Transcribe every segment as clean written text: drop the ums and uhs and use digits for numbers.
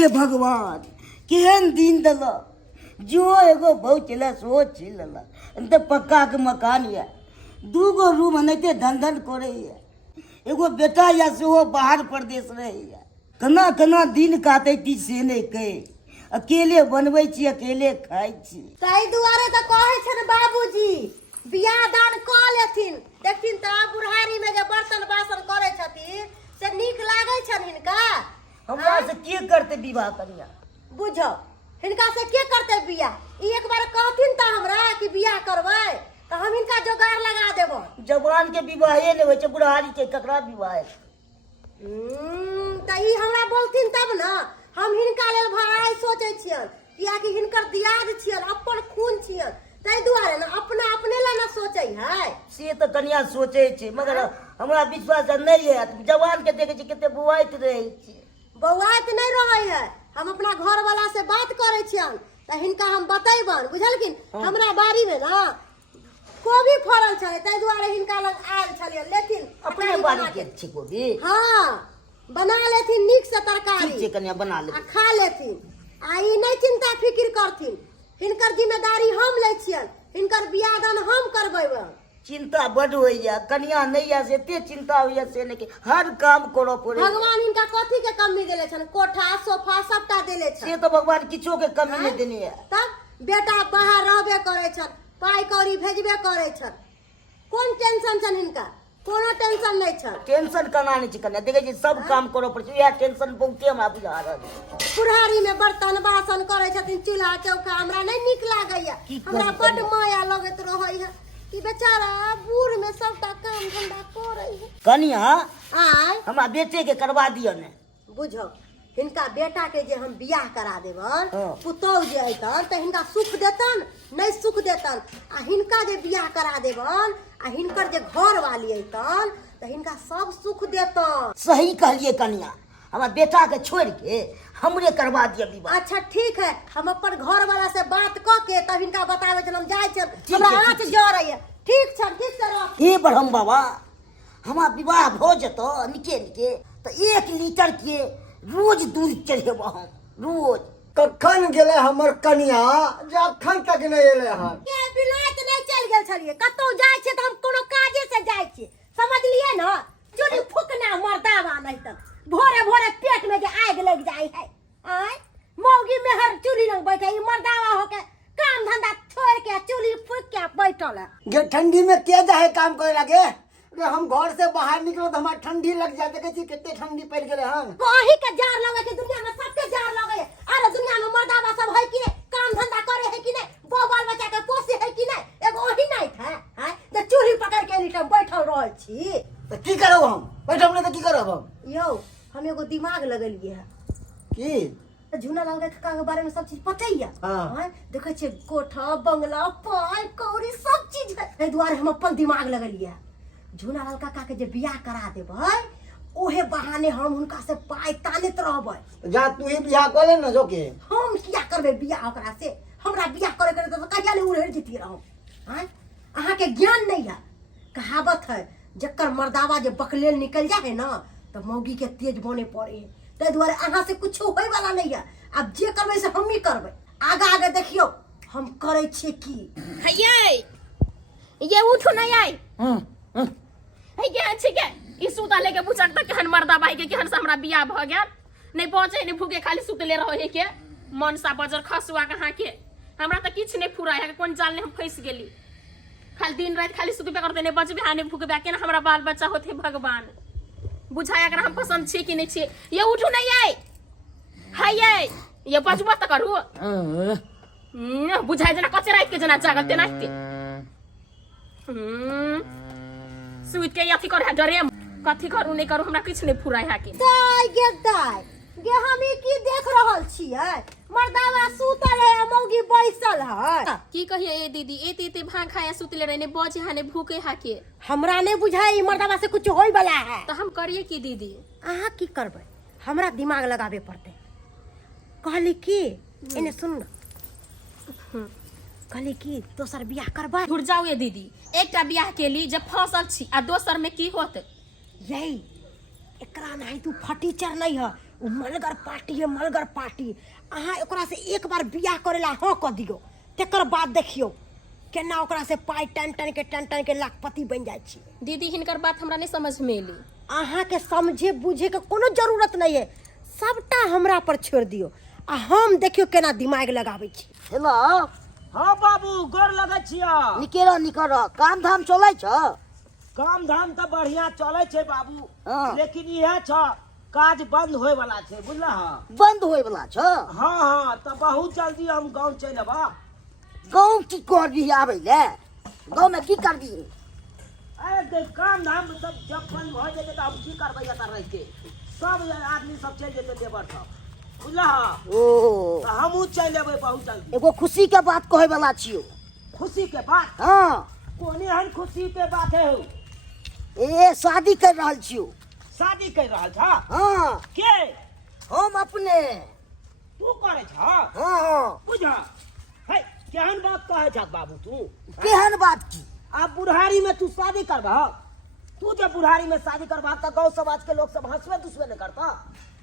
हे भगवान केहन दिन दल जो एगो बहु चला सो छिल तो पक्का के मकान है दूगो रूम हनते धन धन करे एगो बेटा या सेहो बाहर प्रदेश रहे केना केना दिन काटे से नहीं कहे अकेले बनबै छी अकेले खाई छी ताई दुआरे तो कहे छन बाबूजी बियाह दान क लेथिन देखथिन त बुढ़ारी में जे बर्तन बासन करे छथिन से नीक लागे छन हिनका हमरा से के करते विवाह करिया बुझो हिनका से के करते बियाह ई एक बार कहथिन त हमरा कि बियाह करबै त हम हिनका जोगाड़ लगा देबो जवान के विवाहे ने होय छै बुढ़ारी के ककरा विवाह त ई हमरा बोलथिन तब ना हम हिनका लेल भाई सोचे छियन कियाकि हिनकर दियाद छियन अपन खून छियन ताहि दुआरे ना अपना अपने ला ना सोचे है से तो कनिया सोचे छे मगर हमरा विश्वास नहीं है जवान के देखे छी कते बुआइत रहे छी बौआइत नहीं रहे है हम अपना घर वाला से बात करे छियन त हिनका हम बतैबन बुझलखिन हमरा बाड़ी में ना कोबी फरल छले ताहि दुआरे हिनका लग आयल छलिए लेकिन अपने बाड़ी के छी कोबी हां बना लेथिन नीक से तरकारी ठीक छै कनिया बना ले आ खा लेथिन आ ई नहीं चिंता फिक्र करथिन हिनकर जिम्मेदारी हम ले छियन हिनकर बियाह दान हम करबेबन चिंता बड़ होइया कनिया नहीं है से एते चिंता होइया से नहीं हर काम करो पड़े भगवान हिनका कथी के कमी देले छन कोठा सोफा सबटा देले छन से तो भगवान किछो के कमी नहीं देने है तब बेटा बाहर रहबे करे छन पाई कौड़ी भेजबे करे छन कोन टेंशन छन हिनका कोनो टेंशन नहीं छन टेंशन कना नहीं छै कनिया देखे छी सब काम करो पड़े यह टेंशन बहुते हमरा बुझा रहल बुढ़ारी में बर्तन बासन करे छथिन चूल्हा चौका हमरा नहीं नीक लागैया हमरा बड माया लगत रहै है कि बेचारा बूढ़ में सबटा काम धंधा करे है कनिया आय हमरा बेटे के करवा दियो ने बुझो हिनका बेटा के जे हम बियाह करा देबन पुतौह जे अइतन त हिनका सुख देतन नहीं सुख देतन आ हिनका जे बियाह करा देबन आ हिनकर जे घर वाली अइतन त हिनका सब सुख देतन सही कहलिए कनिया हमारा बेटा के छोड़ के हमरे करवा दिया विवाह अच्छा ठीक है हम अपन घर वाला से बात क के तब हिनका बतावे छन हम जाय छन हमरा आंच जरय है ठीक छन ठीक से रह हे ब्रह्म बाबा हमारा विवाह हो जतो निके निके तो 1 लीटर के रोज दूध चढ़ेबो हम रोज कखन गेले हमर कनिया जे अखन तक नहीं एले हन के बिलाइत नहीं चल गेल छलिए कतौ जाय छै त हम कोनो काजे से जाय छी समझलिए ना चुली फुकना मर्दावा नहीं तक भोरे भोरे पेट में जे आग लग जाय है आय मौगी में हर चुली लग बैठे ई मर्दावा होके काम धंधा छोड़ के चुली फुक के बैठल है गे ठंडी में के जाए काम करे लगे रे हम घर से बाहर निकलो तो हमार ठंडी लग जाए देखे छी कितने ठंडी पड़ गेले हन कहीं के जार लगे कि दुनिया में सबके जार लगे अरे दुनिया में मर्दावा सब है कि नहीं काम धंधा करे है कि नहीं बो बाल बच्चा के पोसे है कि नहीं एगो ओही नहीं था हैं तो चूल्ही पकड़ के एनी टाइम बैठल रह छी तो की करब हम बैठब नहीं तो की करब हम यो हम एगो दिमाग लगलिए है की झूना लाल काका के बारे में सब चीज पता ही है हां देखे छे कोठा बंगला पाई कौड़ी सब चीज है ए दुआरे हम अपन दिमाग लगलिए झूना लाल काका के जे बियाह करा देबै ओहे बहाने हम उनका से पाई तानत रहबै जा तू ही बियाह कर ले न जो के हम किया करबे बियाह ओकरा से हमरा बियाह करे करे तो कहिया ले उड़े जीती रहम हैं अहाँ के ज्ञान नहीं है कहावत है जक्कर मर्दावा जे बकलेल निकल जाए ना तो मौगी के तेज बने पड़े ते दुआरे अहाँ से कुछ होय वाला नहीं है अब जे करबै से हम ही करबै आगे आगे देखियो हम करे छी की ये उठो नहीं आई है ये छै के ई सुता लेके पूछक त केहन मर्दा भाई के केहन से हमरा बियाह भ गेल नहीं पहुंचे नहीं भूखे खाली सुतले रहो के मनसा बजर खसुआ कहां के हमरा त किछ नहीं फुराय है कोन जाल ने हम फंस गेली खाली दिन रात खाली सुतबे करते नहीं बचबे हाने भूखबे केना हमरा बाल बच्चा होते भगवान बुझाया अगर हम पसंद छी कि नहीं छी ये उठो नहीं आई हाय ये बचबा त करू बुझाय जना कचे रात के जना जागल ते नाते सुइत के याथी कर डरे कथी करू नहीं करू हमरा किछ नहीं फुराय है के दाई गे हम ई की देख रहल छियै मर्दावा सुतल है मौगी बैसल है की कहिए ए दीदी एते भांग खाया सुतले रहने बजे हाने भूखे हाके हमरा नहीं बुझाई मर्दावा से कुछ होय वाला है तो हम करिए की दीदी अहाँ की करबै हमरा दिमाग लगाबे पड़ते कहली की एने सुन न कहली की दोसर बियाह करबै घुर जाओ ये दीदी एकटा बियाह के लिए जब फसल छी आ दोसर में की होत यही एकरा नहीं तू फटीचर नहीं है उ मलगर पार्टी है, मलगर पार्टी। अहाँ ओकरा से एक बार बियाह करेला हाँ कह दियो, तेकर बाद देखियो केना ओकरा से पाई टन टन के लाखपति बन जाइ छी। दीदी हिनकर बात हमरा नहीं समझ में एली। अहाँ के समझे बुझे के कोनो जरूरत नहीं है, सबटा हमरा पर छोड़ दियो आ हम देखियो केना दिमाग लगाबै छी। हेलो हाँ बाबू गोर लगे छिया। निकर काम धाम चलै छ? काम धाम तो बढ़िया चले छे बाबू, हाँ। लेकिन यह छ काज बंद होए वाला छे, बुझला? बंद होय वाला छ? हाँ हाँ, तो बहुत जल्दी हम गाँव चल अबा। गाँव की करबी आबै ले? गाँव में की करबी? अरे काम धाम सब जब बंद हो जेते तो हम की करबै एता रह के? सब आदमी सब चल जेते लेबर सब, बुझला? ओ तो हमहू चल अबै बहुत जल्दी। एगो खुशी के बात कहे वाला छियो। खुशी के बात? हाँ कोनी हन खुशी के बात है? ए शादी कर रहल छियो। शादी कर रहल छ? हाँ के? हम अपने। तू करे छ? हाँ हाँ बुझा है केहन बात कहे छ बाबू तू? केहन बात की? अब बुढ़ारी में तू शादी करबा? तू जब बुढ़ारी में शादी करबा तो गांव समाज के लोग सब हंसवे दुसवे न करता?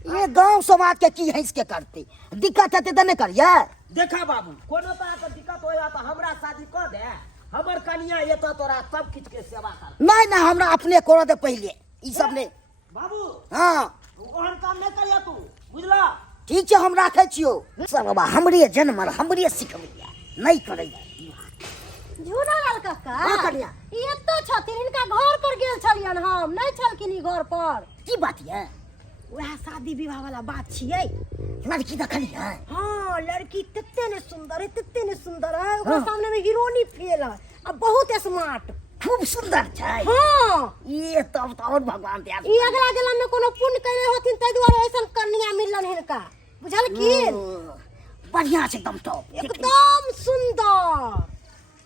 ये गांव समाज के की हंस के करते? दिक्कत है तो नहीं करिए। देखा बाबू कोनो तरह के दिक्कत होया तो हमरा शादी कर दे, हमर कन्या ये तो तोरा सब किछ के सेवा कर। नहीं ना हमरा अपने करो दे पहले ई सब ने। बाबू हाँ ओहन काम नहीं करिया तू, बुझला? ठीक है हम राखे छियो। सब हमरे जन्मल हमरे सिखबैया नहीं करैया। झूलालाल काका हाँ कन्या। ये तो छथिन, इनका घर पर गेल छलियन, हम नहीं छलकिन ई घर पर। की बात है? वह शादी विवाह वाला बात छियै। लड़की देखली है? हाँ लड़की तत्ते ने सुंदर है, तत्ते ने सुंदर है, ओकरा हाँ। सामने में हीरोनी फेल है, अब बहुत स्मार्ट। खूब सुंदर छै। हाँ ये तब तो और भगवान दया। ई अगला जन्म में कोनो पुण्य कैले होथिन तै दुआरे ऐसन कन्या मिललन हिनका, बुझल की? बढ़िया छै एकदम टॉप। एकदम सुंदर,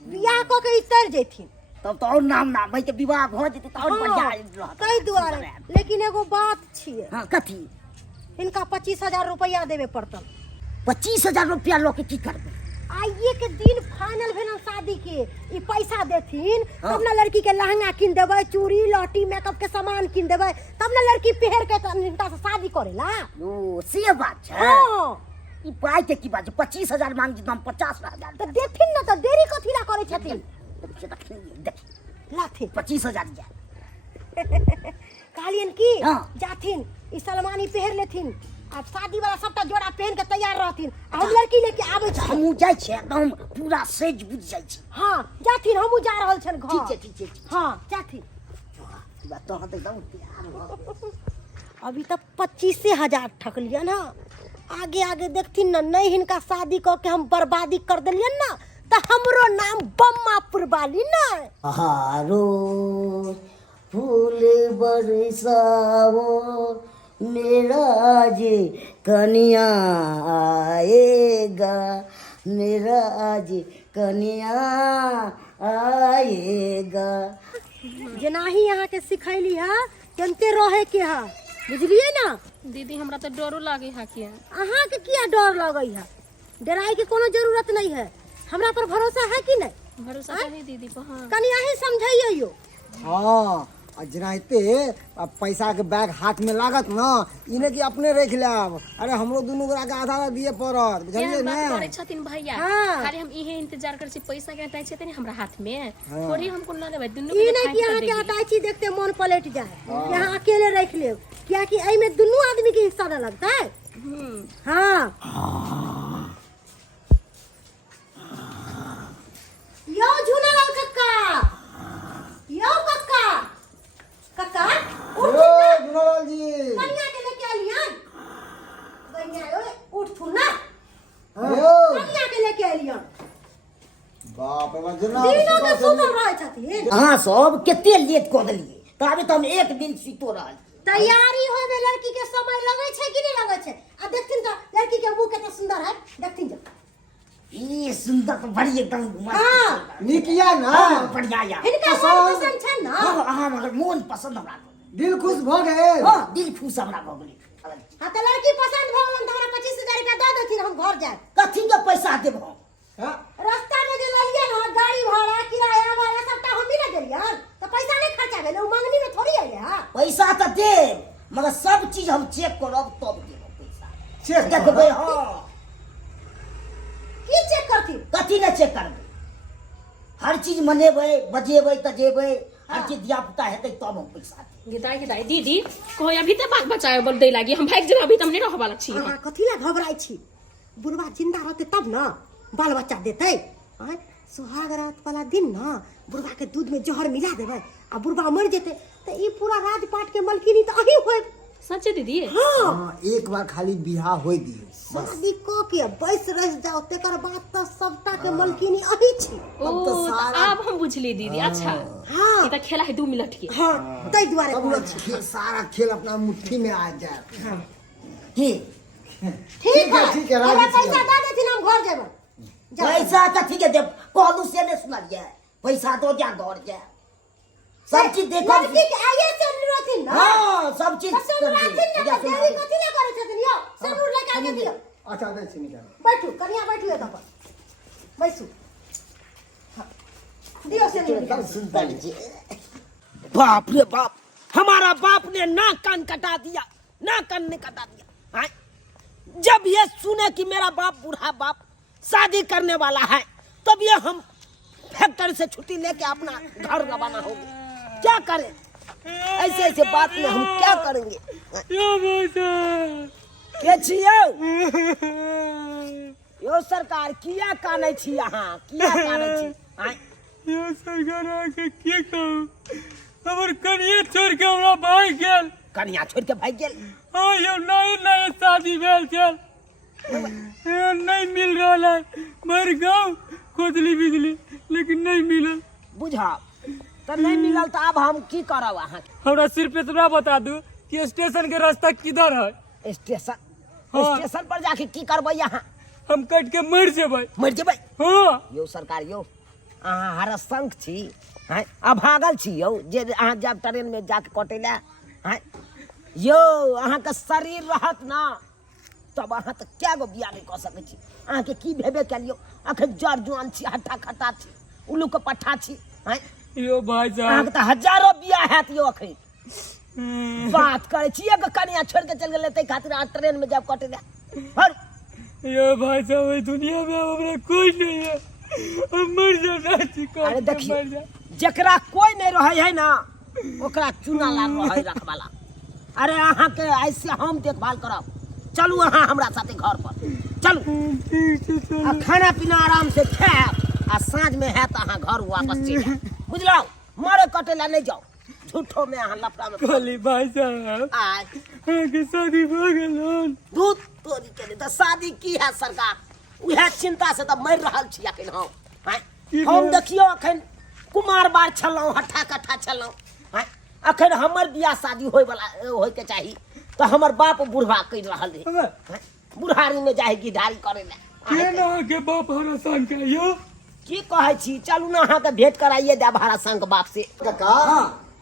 बियाह क के इतर जेथिन। तब तो और नाम भाई के विवाह हो जेते तो और बढ़िया रहत। तै दुआरे लेकिन एगो बात छियै, हां कथी? हिनका 25,000 रुपया देवे पड़तन। 25,000 रुपया लो के की करबे? आइए के दिन फाइनल भेल शादी के, ई पैसा देथिन हाँ। तब ना लड़की के लहंगा किन देबै, चूड़ी लहठी मेकअप के सामान किन देबै, तब ना लड़की पहन के हिनका से शादी करेला। ओ से बात छै। हाँ ई पाई के की बात छै? 25,000 मांग जे हम 50,000 तो देथिन ना, तो देरी कथी ला करे छथिन? लाथिन 25,000 दिया। कहलियन की हाँ। जाथिन ई सलमानी पहन लेथिन, अब शादी वाला सबटा जोड़ा पहन के तैयार रहथिन, हम लड़की लेके आबै छी। हमू जाय छै एकदम पूरा सेज बुझ जाय छै। हाँ जाथिन, हमहू जा रहल छन घर। ठीक छै ठीक छै। हाँ जाथिन। बात तो हत एकदम तैयार हो। अभी तक 25,000 ठकलियन ना, आगे आगे देखथिन ना, नहीं हिनका शादी क के हम बर्बादी कर देलियन ना तो हमरो नाम बम्मा पुरबाली ना। हारो फूल बरसाओ मेरा जे कन्या आएगा, मेरा जे कन्या आएगा। जेनाही यहाँ के सिखैली है केनते रहे के है, बुझलिए ना? दीदी हमरा तो डरो लागे है कि अहाँ के किया डर लगई है? डराई के कोनो जरूरत नहीं है, हमरा पर भरोसा है कि नहीं? भरोसा तो है दीदी पर। हाँ कनी अहीं समझाइयो। हाँ जनाते अब पैसा के बैग हाथ में लागत ना, इने की अपने रख लेब। अरे हमरो दुनू गोरा के आधा दिए पड़त, बुझलिए केहन ना? बात करे छथिन भैया। हाँ। खाली हम इहे इंतजार करे छी पैसा के अटाई छै हमरा हाथ में, थोड़ी हमको ना लेबै दुन्नु ई के नहीं कि फाइट अहाँ कर के देगी। अटाची देखते मन पलट जाए कि अहाँ अकेले रख लेब, क्या कि एई में दुनू आदमी के हिस्सा न लगता है। हाँ यो झूलालाल कक्का, यो कक्का, कक्का उठ ओ जुनालाल जी। कन्या के लेके आलियन। कन्या ओए उठ थुन ना, अयो कन्या के लेके आलियन। बाप रे जना दिनो के सुतल रहे छथिन, अहाँ सब केते लेट कऽ देलियै, ताबे तऽ हम एक दिन सुतो रहल। तैयारी होय में लड़की के समय लगे छै कि नहीं लगे छै? आ देखथिन तो लड़की के मुंह केतना सुंदर है, देखथिन जो। ई सुंदर तो बड़ी एकदम हाँ। निकिया ना, हाँ, बढ़िया या। हिनका मन पसंद छै ना? हाँ अहाँ मगर मोन पसंद हमरा भऽ दिल खुश भ गेल। गेल। हाँ दिल खुश हमरा भऽ गेलै। हाँ तो लड़की पसंद भ गेलन तो हमरा 25,000 रुपया दे देथिन, हम घर जाए। कथी के पैसा देब हम? हाँ? रास्ता में जे ललियन हो गाड़ी भाड़ा किराया वाला सबटा हम ही ना देलियन, तो पैसा नहीं खर्चा भेल, उ मंगनी में थोड़ी आइले। हां पैसा तऽ देब मगर सब चीज हम चेक करब तब देब। चेक देखबै हाँ की चेक करती कथी ने चेक करबै हर चीज मनेबै बजेबै तजेबै हर चीज धिया पुता हेतै तब हम पैसा देबै गिदाई गिदाई दीदी कहो अभी ते बात बचाए बोल दे लागी हम भाग जेबे अभी त हम नहीं रहबाला छी अहाँ कथी ला घबराई छी बुढ़वा जिंदा रहते तब ना बाल बच्चा देते आय सुहाग रात वाला दिन ना बुढ़वा के दूध में जहर मिला देबै आ बुढ़वा मर जेते तो ई पूरा राजपाट के मलकिनी तो अही होय सच्चे दीदी हाँ हाँ एक बार खाली बिहा होय दियो बस शादी को के बैस रह जाओ तेकर बाद तो सबटा के मलकिनी अही छी ओ अब तो त सारा- अब हम बुझली दीदी अच्छा हाँ ई त खेला है 2 मिनट के हाँ तै दुआरे तब कहै ना छी। सारा खेल अपना मुट्ठी में आ जाए की ठीक है ठीक है, हमरा राजी छी पैसा दे देथिन हम घर जेबै पैसा तऽ ठीक है देब कहलू से नहि सुनलियै पैसा दो जा घर जा सब चीज देखो लड़की के आइए से रहथिन ना हाँ सब चीज बस हम रहथिन ना तो देरी कथी ले करै छथिन यौ सिंदूर लेके आके दियो अच्छा दे छी निकाल बैठू कनिया बैठू एतऽ पर बैसू हाँ, दियो सिंदूर सुंदर जी बाप रे बाप हमारा बाप ने नाक कान कटा दिया नाक कान ने कटा दिया हाँ? जब ये सुने कि मेरा बाप बूढ़ा बाप शादी करने वाला है तब ये हम फैक्ट्री से छुट्टी लेके अपना घर रवाना हो गए क्या करें ऐसे ऐसे बात में हम क्या करेंगे के छियौ यो सरकार किया कानै छी अहाँ किया कानै छी आँय? यो सरकार आके की कहू हमर कनिया छोड़ के हमरा भाग गेल कनिया छोड़ के भाग गेल हाँ यो नए नए शादी भेल छल नहीं मिल रहा है मर गाँव खोदली बिजली लेकिन नहीं मिलल बुझा तो नहीं मिलल तो अब हम की करब अहाँ हमरा सिर्फ इतना बता दू कि स्टेशन के रास्ता किधर है स्टेशन हाँ। स्टेशन पर जाके की करबै अहाँ हम कट के मर जेबै मर जेबै हाँ यौ सरकार यौ अहाँ हरशंख छी हैं आ भागल छी यौ जे अहाँ जब ट्रेन में जाके कटे ला हैं यौ अहाँके शरीर रहत ना तब अहाँ तऽ क्या गो बियाह नहीं कऽ सकै छी अहाँके की भेबे कलियौ अखन जड़ जुआन छी हट्ठा खट्टा छी उल्लू के पट्ठा छी हैं यो भाई साहब अहाँके तऽ हजारों बियाह हैत यौ अखन बात करे छी एगो कनिया छोड़ के चल गेलै तै खातिर अहाँ ट्रेन में जब कटे ला हर यो भाई साहब इस दुनिया में हमरा कोई नहीं है हम मर जाना छी अरे देखियो जकरा कोई नहीं रहे है ना ओकरा चुना ला रहे रखवाला अरे अहाँ के ऐसे हम देखभाल करब चलू अहाँ हमरा साथे घर पर चलू आ खाना पीना आराम से खाएब आ साँझ में है तो अहाँ घर वापस चलि जाएब बुझलौ मरे कटे ला नहीं जाओ झूठो में अहाँ लफड़ा में कहली भाई साहब आज आगे शादी हो गेल हन दूध तोरी के लिए तो शादी की है सरकार उहे चिंता से तो मर रहल छी अखन हम हैं? हम देखियो अखन कुमार बार छलौं हट्ठा कट्ठा छलौं हैं? अखन हमर बियाह शादी होय वाला होय के चाही तो हमर बाप बुढ़वा कहि रहल रहे हैं? बुढ़ारी में जाए गिधारी करे ले केना के बाप हरा संग के यो की कहै छी चलू ना अहाँ के भेंट कराइए देब हरा संग बाप से काका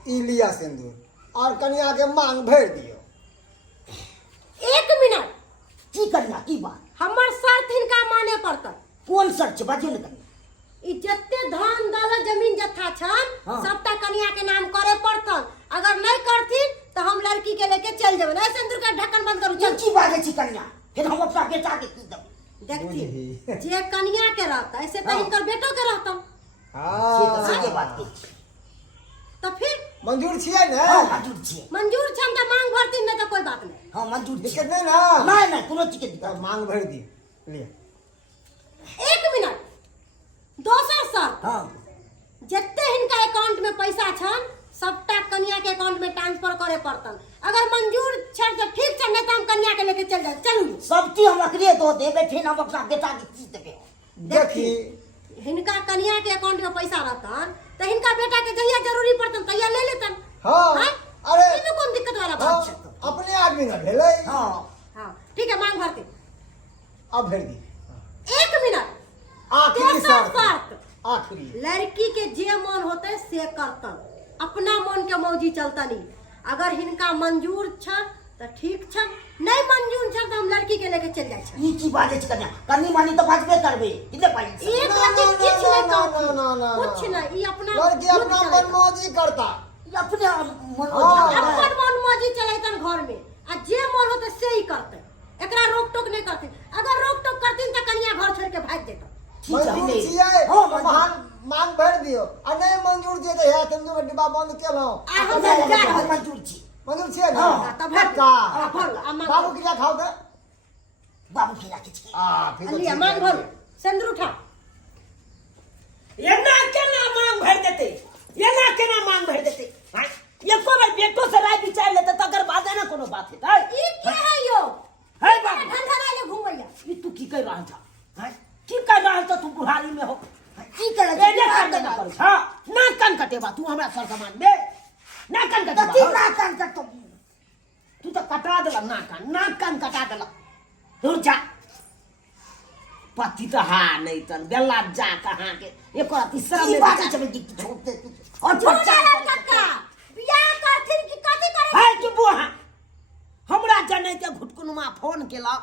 ई लिया सिंदूर और कन्या के मांग भर दियो एक मिनट की करना की बात हमर शर्त हिनका माने पड़तन कोन सर छै बाजियो ने कनी ई जत्ते धन दौलत जमीन जत्था छन हाँ। सबटा कन्या के नाम करे पड़तन अगर नहीं करथिन तो हम लड़की के लेके चल जेबै ना सिंदूर का ढक्कन बंद करू ये चल की बाजै छी कन्या फिर हम अपना बेटा के की देब देखती जे कन्या के रहता ऐसे तो हिनकर बेटो के रहतन से तो सही हाँ बात की तो फिर मंजूर छियै ने हां मंजूर छी मंजूर छन तो मांग भरती नहीं तो कोई बात नहीं हां मंजूर छी दिक्कत नहीं ना नहीं नहीं कोनो चीज के दिक्कत तब मांग भर दी ले एक मिनट दोसर शर्त हां जत्ते हिनका अकाउंट में पैसा छन सबटा कन्या के अकाउंट में ट्रांसफर करे पड़तन अगर मंजूर छन तो ठीक छन नहीं तो हम कन्या के लेके चल जाए चलू सब चीज हम अकरे दो देबे फिर हम अपना बेटा के चीज देबे देखी हिनका कन्या के अकाउंट में पैसा रहतन तो हिनका बेटा के जहिया जरूरी पड़तन तहिया ले लेतन हाँ हैं? अरे इसमें कौन दिक्कत वाला हाँ, बात है अपने आदमी ना भेलै हां हाँ ठीक है मांग भरते अब भर दी एक मिनट आखिरी तेसर शर्त शर्त आखिरी लड़की के जे मन होते से करतन अपना मन के मौजी चलतनी अगर हिनका मंजूर छन तो ठीक छन नहीं मंजूर छन तो हम लड़की के लेके चल जाए छन ई की बाजै छी कन्या कन्नी मानी तो बाजबे करबे कितने पाई एक ना, रति ना, किछ ना, नहीं ना, कहती ना, ना, कुछ ना। नहीं ई अपना लड़की खुद अपना चलेगा। मनमौजी करता अपने मन अपन मन मौजी चलेतन घर में आ जे मन होते से ही करते एकरा रोक टोक नहीं करती। अगर रोक टोक करती तो कन्या घर छोड़ के भाग देता। मंजूर छियै हाँ, तो मांग भर दियो आ नहीं मंजूर दिए तो है तुम जो डिब्बा बंद केलो आ हम जा रहे मंजूर छी मंजूर छियै ना हाँ, तब भर का भर अम्मा बाबू की क्या खाओ दे बाबू खिला के छी फिर तो लिया ठीक मांग है। भर सिंदूर उठा। एना केना मांग भर देते एना केना मांग भर देते हां एको बार बेटो से राय विचार लेते तकर बाद ना कोनो बात हेतै ई के है यो है बाबू धंधा वाले घूमैया। ई तू की कर रहा था हां की कर रहा था तू बुढ़ारी में हो की करे एने कर देना कर हां ना कान कटेबा तू हमरा सर सामान दे ना कान तो कटेबा तीन ना कान कर तो तू तो कटा देला ना कान कटा देला दूर जा पति तो हा नहीं तन बेला जा कहां के एक तीसरा में बात चले की छोड़ दे और छोड़ बच्चा दे काका बियाह करथिन की कथि करे। है कि बुआ हमरा जने के घुटकुनमा फोन केला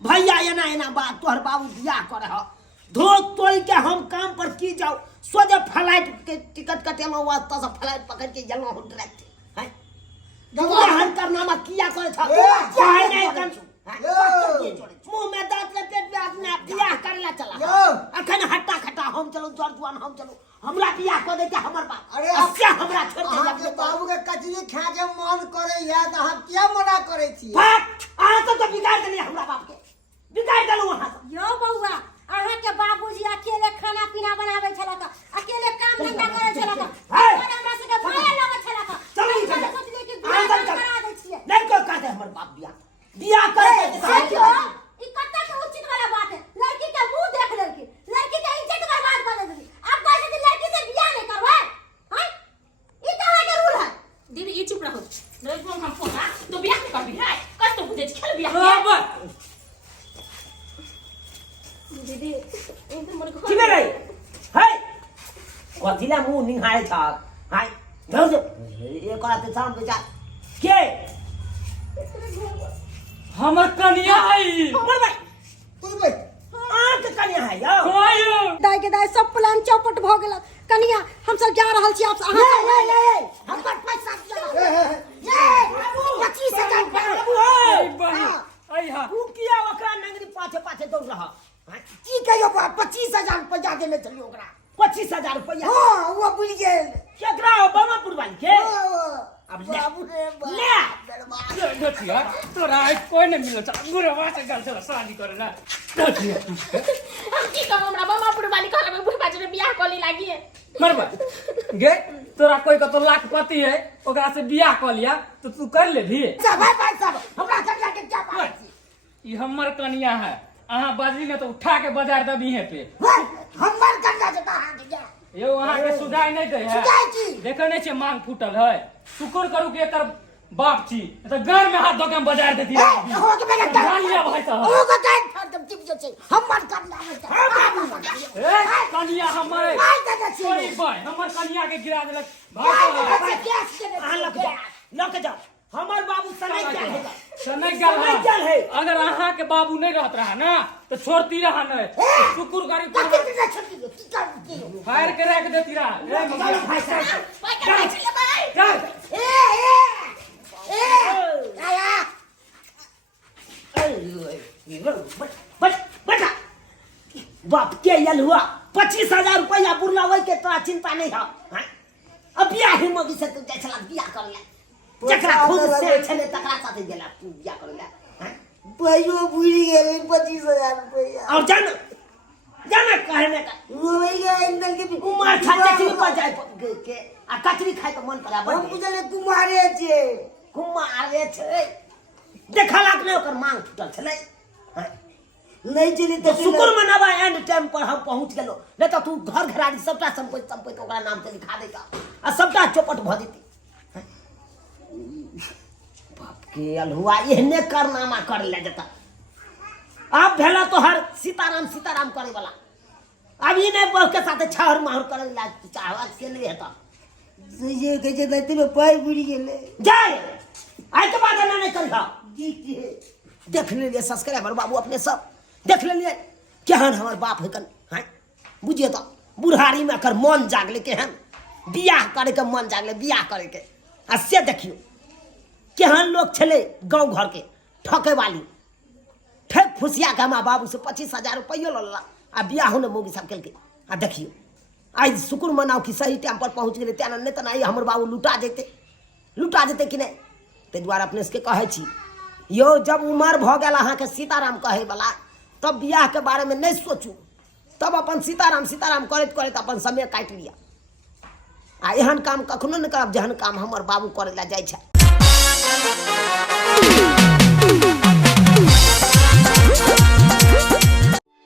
भैया एना एना बात तोहर बाबू बियाह करे ह धो तोड़ के हम काम पर की जाओ सोजे फ्लाइट के टिकट कटेलो वास्ता से फ्लाइट पकड़ के गेलो हम डायरेक्ट है दवाहन करनामा किया करे था चाहे नहीं कर मुंह में दांत लपेट के अपने बियाह करला चला अखन हट्टा खट्टा हम चलो जर जुआन हम चलो हमरा बियाह कर दे के हमर बाप अरे क्या हमरा छोड़ दे अहाँ के बाबू के कचरी खा के मन करे या त अहाँ क्या मना करे छी बात अहाँ तो बिगाड़ देलिए हमरा बाप के बिगाड़ देलू अहाँ यो बउआ अहाँ के बाबूजी अकेले खाना पीना बनावे छला का अकेले काम धंधा करे छला का और हमरा से के भय लगे छला का चलो ई चलो सोचले कि बियाह करा दे छिए। नहीं को कहते हमर बाप बियाह करे देखियो ई कत्ता के उचित वाला बात है। लड़की के मुंह देख लड़की के इज्जत बर्बाद कर देली। अब कैसे कि लड़की से बियाह नहीं करवे हैं ई तो आगे रूल है। दीदी ये चुप रहो नहीं हम फोन तो बियाह नहीं कर भी है कस तो बुझे खेल बियाह बराबर दीदी एकदम मन को किने रही है कथिला मुंह निहाय था हाय धर दे एक रात शाम के जा के हमर कन्या है हमर भाई तू बे आंख कन्या है यो कोयो दाई के दाई सब प्लान चौपट भ गेल। कनिया हम सब जा रहल छी आप अहाँ हमर पैसा ये 25,000 बाबू है बहन आई हा तू किया ओकरा नंगरी पाछे पाछे दौड़ रहा की कहियो 25,000 रुपया देने चलियो ओकरा 25,000 रुपया हां वो बुझ गेल केकरा हो बाबापुर वाली के अब ले बाबू रे ले देखिया तोरा कोई नहीं मिलता बुढ़वा से गल चला शादी करे ना देखिया हम की कहब हमरा बाबापुर वाली घर में बुढ़ बाजे बियाह कली लागी है मरबा गे तोरा कोई का तो लाखपति है ओकरा से बियाह कर लिया तो तू कर ले भी सब है भाई सब हमरा कन्या के क्या बात ये हमर कन्या है अहाँ बजली ने तो उठा के बाजार दबी है पे हमर कन्या के कहां के जा ये वहाँ के सुधाई नहीं दे है सुधाई की? देखे नहीं छे मांग फूटल है शुक्र करू कि एकर बाप छी तो घर में हाथ धो के बाजार देती है हो के मेरा कन्या भाई साहब हो के काट फाड़ के टिप जे हमर कन्या में ए कन्या हमर भाई दादा छी कोई भाई हमर कन्या के गिरा देलक भाग भाई कैसे के हाँ, लग जाओ हमर बाबू सनक गया है सनक सनक गया है अगर अहाँ के बाबू नहीं रहत रहा ना तो छोड़ती रहा नहीं शुक्र करी कितने ना छोटी की कर की फायर के रख देती रहा ए चलो भाई साहब भाई का चले भाई चल आया बेटा बाप के यल हुआ 25,000 रुपया बुलावे के तोरा चिंता नहीं है अब बियाह ही मगी से तू जैसा बियाह कर ले जकरा खुद से छले तकरा साथे गेला तू बियाह कर ले पैयो बुझ गेल 25,000 रुपया और जाना कहने का रोवेगा इंदल के उमर छाते पर जाए के आ कचरी खाए के मन पड़ा हम बड़ बुझले कुमारे छे कुमारे छे देखला के ओकर मांग फुटल छले नहीं चली तो शुक्र मनावा एंड टाइम पर हम पहुंच गेलो नहीं तो तू घर घराड़ी सबटा संपत्ति ओकरा नाम से लिखा देता आ सबटा चौपट भ देती बाप के अलहुआ एहने करनामा कर ले जता आप भेला तो हर सीताराम सीताराम करे वाला अब ई नहीं बह के साथे छहर महर करे ला चाहवा के लिए हेता ये कहे दैते में पाई बुझ गेले जाए आज के बाद ना नहीं करहा देख ले सब्सक्राइबर बाबू अपने सब देख ले केहन हमर बाप है कन हैं बुझिए तो बुढ़ारी में कर मन जागले केहन बियाह करे के मन जागले बियाह करे के आ से देखियो केहन लोग छले गांव घर के ठके वाली ठेक फुसिया के हमारा बाबू से 25,000 रुपये लल्ला आ बियाह होने मौगी सब केलकै आ देखियो आज शुक्र मनाओ कि सही टाइम पर पहुँच गए तेना नहीं तो नहीं हमर बाबू लुटा जेते कि नहीं ताहि दुआरे अपने सबके कहै छी यो जब उम्र भ गेल अहाँके सीताराम कहे वाला तब बियाह के बारे में नहीं सोचू तब अपन सीताराम करैत करैत अपन समय काटि लिया आ एहन काम कखनो नहीं करब जेहन काम हमर बाबू करे ला जाइ छै।